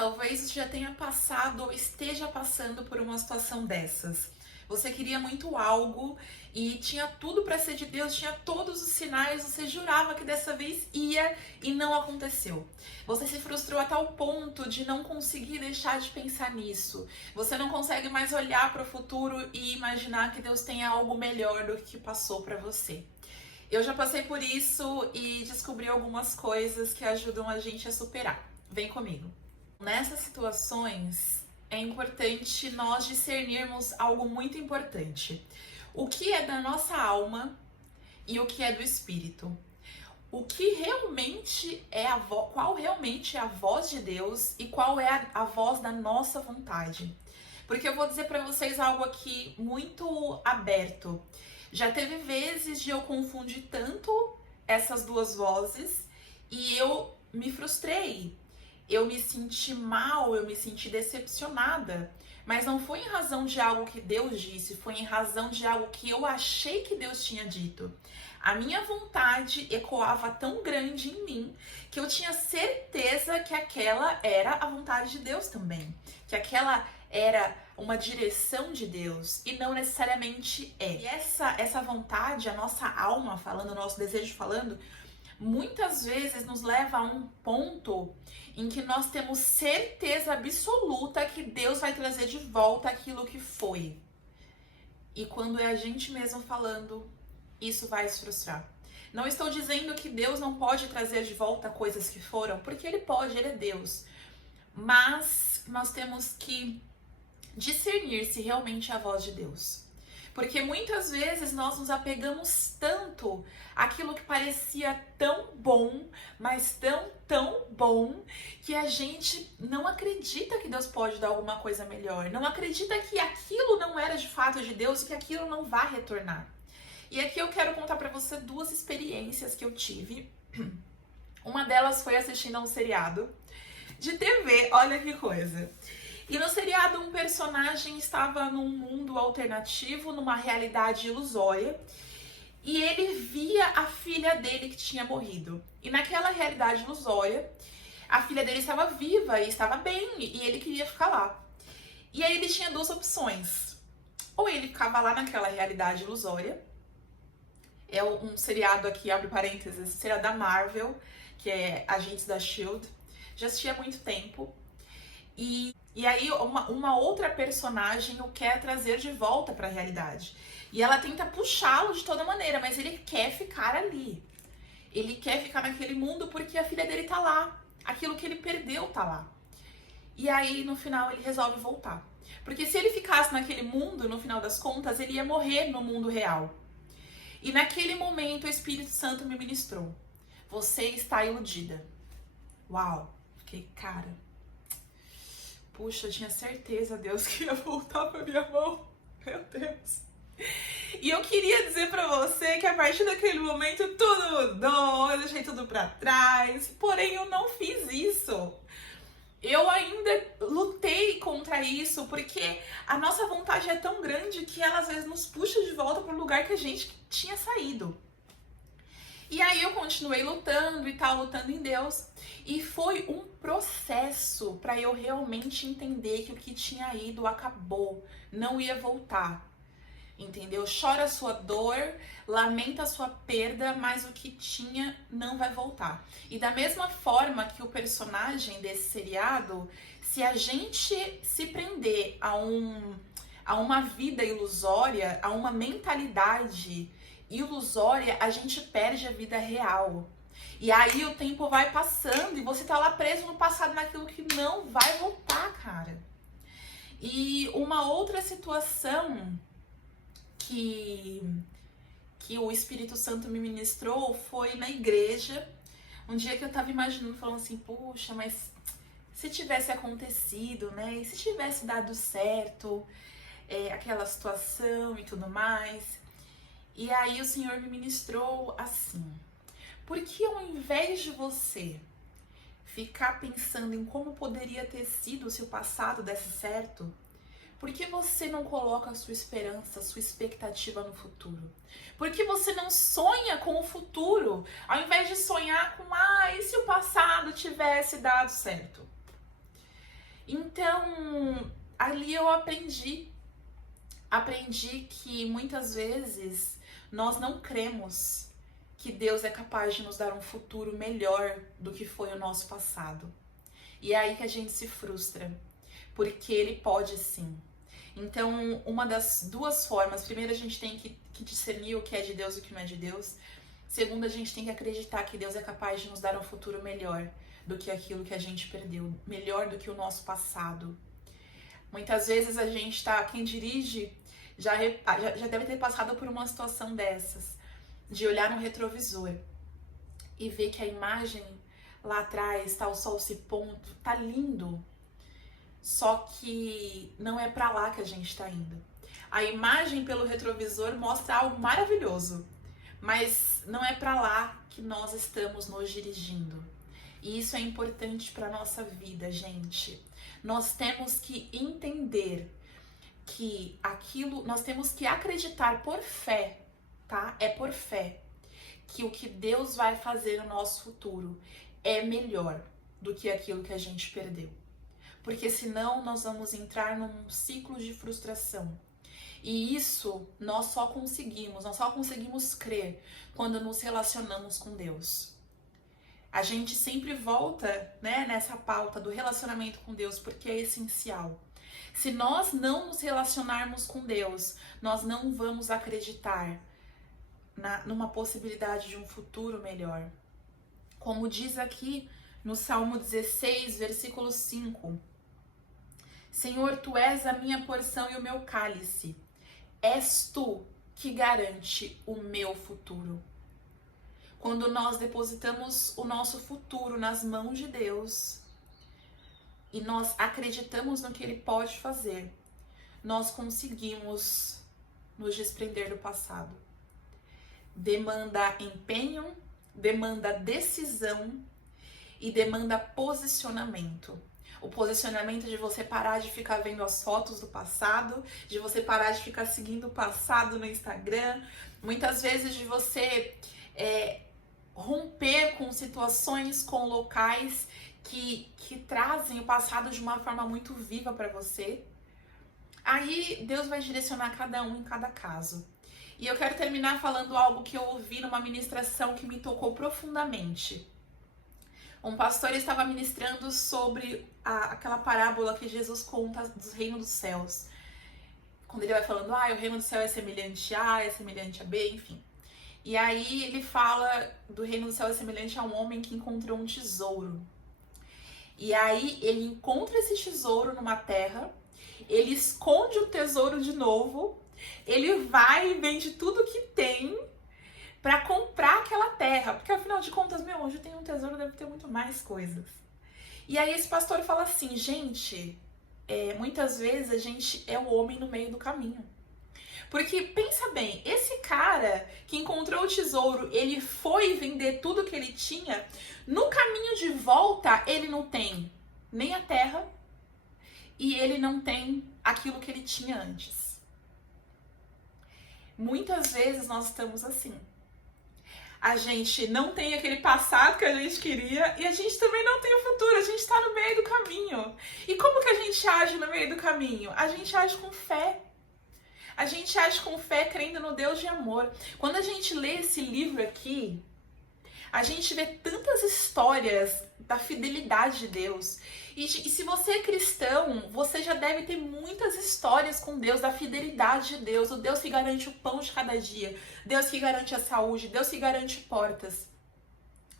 Talvez você já tenha passado ou esteja passando por uma situação dessas. Você queria muito algo e tinha tudo para ser de Deus, tinha todos os sinais, você jurava que dessa vez ia e não aconteceu. Você se frustrou a tal ponto de não conseguir deixar de pensar nisso. Você não consegue mais olhar para o futuro e imaginar que Deus tem algo melhor do que passou para você. Eu já passei por isso e descobri algumas coisas que ajudam a gente a superar. Vem comigo. Nessas situações, é importante nós discernirmos algo muito importante. O que é da nossa alma e o que é do espírito. O que realmente é qual realmente é a voz de Deus e qual é a voz da nossa vontade. Porque eu vou dizer para vocês algo aqui muito aberto. Já teve vezes de eu confundir tanto essas duas vozes e eu me frustrei. Eu me senti mal, eu me senti decepcionada. Mas não foi em razão de algo que Deus disse, foi em razão de algo que eu achei que Deus tinha dito. A minha vontade ecoava tão grande em mim que eu tinha certeza que aquela era a vontade de Deus também. Que aquela era uma direção de Deus e não necessariamente é. E essa vontade, a nossa alma falando, o nosso desejo falando, muitas vezes nos leva a um ponto em que nós temos certeza absoluta que Deus vai trazer de volta aquilo que foi. E quando é a gente mesmo falando, isso vai se frustrar. Não estou dizendo que Deus não pode trazer de volta coisas que foram, porque Ele pode, Ele é Deus. Mas nós temos que discernir se realmente é a voz de Deus. Porque muitas vezes nós nos apegamos tanto àquilo que parecia tão bom, mas tão bom, que a gente não acredita que Deus pode dar alguma coisa melhor. Não acredita que aquilo não era de fato de Deus e que aquilo não vai retornar. E aqui eu quero contar pra você duas experiências que eu tive. Uma delas foi assistindo a um seriado de TV, olha que coisa. E no seriado, um personagem estava num mundo alternativo, numa realidade ilusória, e ele via a filha dele que tinha morrido. E naquela realidade ilusória, a filha dele estava viva e estava bem, e ele queria ficar lá. E aí ele tinha duas opções. Ou ele ficava lá naquela realidade ilusória, é um seriado aqui, abre parênteses, seriado da Marvel, que é Agentes da S.H.I.E.L.D., já assisti há muito tempo. E aí uma outra personagem o quer trazer de volta para a realidade. E ela tenta puxá-lo de toda maneira, mas ele quer ficar ali. Ele quer ficar naquele mundo porque a filha dele tá lá. Aquilo que ele perdeu tá lá. E aí, no final, ele resolve voltar. Porque se ele ficasse naquele mundo, no final das contas, ele ia morrer no mundo real. E naquele momento, o Espírito Santo me ministrou. Você está iludida. Uau! Fiquei, cara... Puxa, eu tinha certeza, Deus, que ia voltar pra minha mão. Meu Deus. E eu queria dizer pra você que a partir daquele momento tudo mudou, eu deixei tudo pra trás. Porém, eu não fiz isso. Eu ainda lutei contra isso, porque a nossa vontade é tão grande que ela às vezes nos puxa de volta pro lugar que a gente tinha saído. E aí eu continuei lutando e tal, lutando em Deus. E foi um processo para eu realmente entender que o que tinha ido acabou, não ia voltar. Entendeu? Chora a sua dor, lamenta a sua perda, mas o que tinha não vai voltar. E da mesma forma que o personagem desse seriado, se a gente se prender a uma vida ilusória, a uma mentalidade ilusória, a gente perde a vida real. E aí o tempo vai passando e você tá lá preso no passado, naquilo que não vai voltar, cara. E uma outra situação que o Espírito Santo me ministrou foi na igreja. Um dia que eu tava imaginando, falando assim, puxa, mas se tivesse acontecido, né? E se tivesse dado certo, aquela situação e tudo mais. E aí o Senhor me ministrou assim: por que ao invés de você ficar pensando em como poderia ter sido se o passado desse certo, por que você não coloca a sua esperança, a sua expectativa no futuro? Por que você não sonha com o futuro, ao invés de sonhar com, e se o passado tivesse dado certo? Então, ali eu aprendi que muitas vezes nós não cremos que Deus é capaz de nos dar um futuro melhor do que foi o nosso passado. E é aí que a gente se frustra, porque Ele pode sim. Então, uma das duas formas, primeiro a gente tem que discernir o que é de Deus e o que não é de Deus. Segundo, a gente tem que acreditar que Deus é capaz de nos dar um futuro melhor do que aquilo que a gente perdeu, melhor do que o nosso passado. Muitas vezes a gente quem dirige já deve ter passado por uma situação dessas, de olhar no retrovisor e ver que a imagem lá atrás, tá o sol se pondo, tá lindo, só que não é pra lá que a gente tá indo. A imagem pelo retrovisor mostra algo maravilhoso, mas não é pra lá que nós estamos nos dirigindo. E isso é importante para nossa vida, gente. Nós temos que entender que nós temos que acreditar por fé, tá? É por fé que o que Deus vai fazer no nosso futuro é melhor do que aquilo que a gente perdeu. Porque senão nós vamos entrar num ciclo de frustração. E isso nós só conseguimos crer quando nos relacionamos com Deus. A gente sempre volta, né, nessa pauta do relacionamento com Deus, porque é essencial. Se nós não nos relacionarmos com Deus, nós não vamos acreditar numa possibilidade de um futuro melhor. Como diz aqui no Salmo 16, versículo 5. Senhor, Tu és a minha porção e o meu cálice. És Tu que garante o meu futuro. Quando nós depositamos o nosso futuro nas mãos de Deus e nós acreditamos no que Ele pode fazer, nós conseguimos nos desprender do passado. Demanda empenho, demanda decisão e demanda posicionamento. O posicionamento de você parar de ficar vendo as fotos do passado, de você parar de ficar seguindo o passado no Instagram, muitas vezes de você romper com situações, com locais que trazem o passado de uma forma muito viva para você. Aí Deus vai direcionar cada um em cada caso. E eu quero terminar falando algo que eu ouvi numa ministração que me tocou profundamente. Um pastor estava ministrando sobre aquela parábola que Jesus conta do reino dos céus. Quando ele vai falando, o reino do céu é semelhante a, é semelhante a B, enfim. E aí ele fala do reino do céu é semelhante a um homem que encontrou um tesouro. E aí ele encontra esse tesouro numa terra, ele esconde o tesouro de novo, ele vai e vende tudo que tem para comprar aquela terra, porque afinal de contas, onde tem um tesouro deve ter muito mais coisas. E aí esse pastor fala assim, gente, muitas vezes a gente é o homem no meio do caminho. Porque pensa bem, esse cara que encontrou o tesouro, ele foi vender tudo que ele tinha, no caminho de volta ele não tem nem a terra e ele não tem aquilo que ele tinha antes. Muitas vezes nós estamos assim. A gente não tem aquele passado que a gente queria e a gente também não tem o futuro, a gente está no meio do caminho. E como que a gente age no meio do caminho? A gente age com fé. A gente age com fé crendo no Deus de amor. Quando a gente lê esse livro aqui, a gente vê tantas histórias da fidelidade de Deus. E se você é cristão, você já deve ter muitas histórias com Deus, da fidelidade de Deus, o Deus que garante o pão de cada dia, Deus que garante a saúde, Deus que garante portas,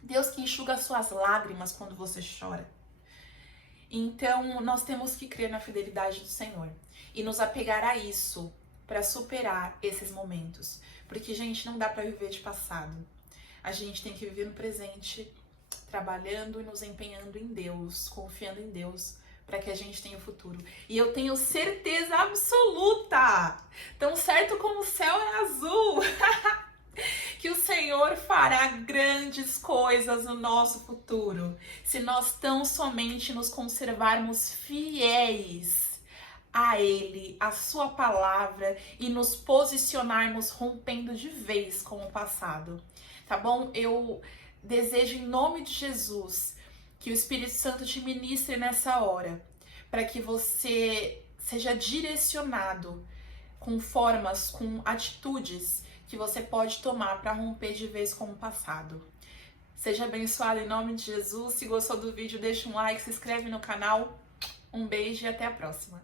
Deus que enxuga suas lágrimas quando você chora. Então, nós temos que crer na fidelidade do Senhor e nos apegar a isso para superar esses momentos. Porque, gente, não dá para viver de passado. A gente tem que viver no presente, trabalhando e nos empenhando em Deus, confiando em Deus, para que a gente tenha o futuro. E eu tenho certeza absoluta, tão certo como o céu é azul, que o Senhor fará grandes coisas no nosso futuro, se nós tão somente nos conservarmos fiéis a Ele, a Sua palavra e nos posicionarmos rompendo de vez com o passado. Tá bom? Eu desejo em nome de Jesus que o Espírito Santo te ministre nessa hora, para que você seja direcionado com formas, com atitudes que você pode tomar para romper de vez com o passado. Seja abençoado em nome de Jesus. Se gostou do vídeo, deixa um like, se inscreve no canal. Um beijo e até a próxima.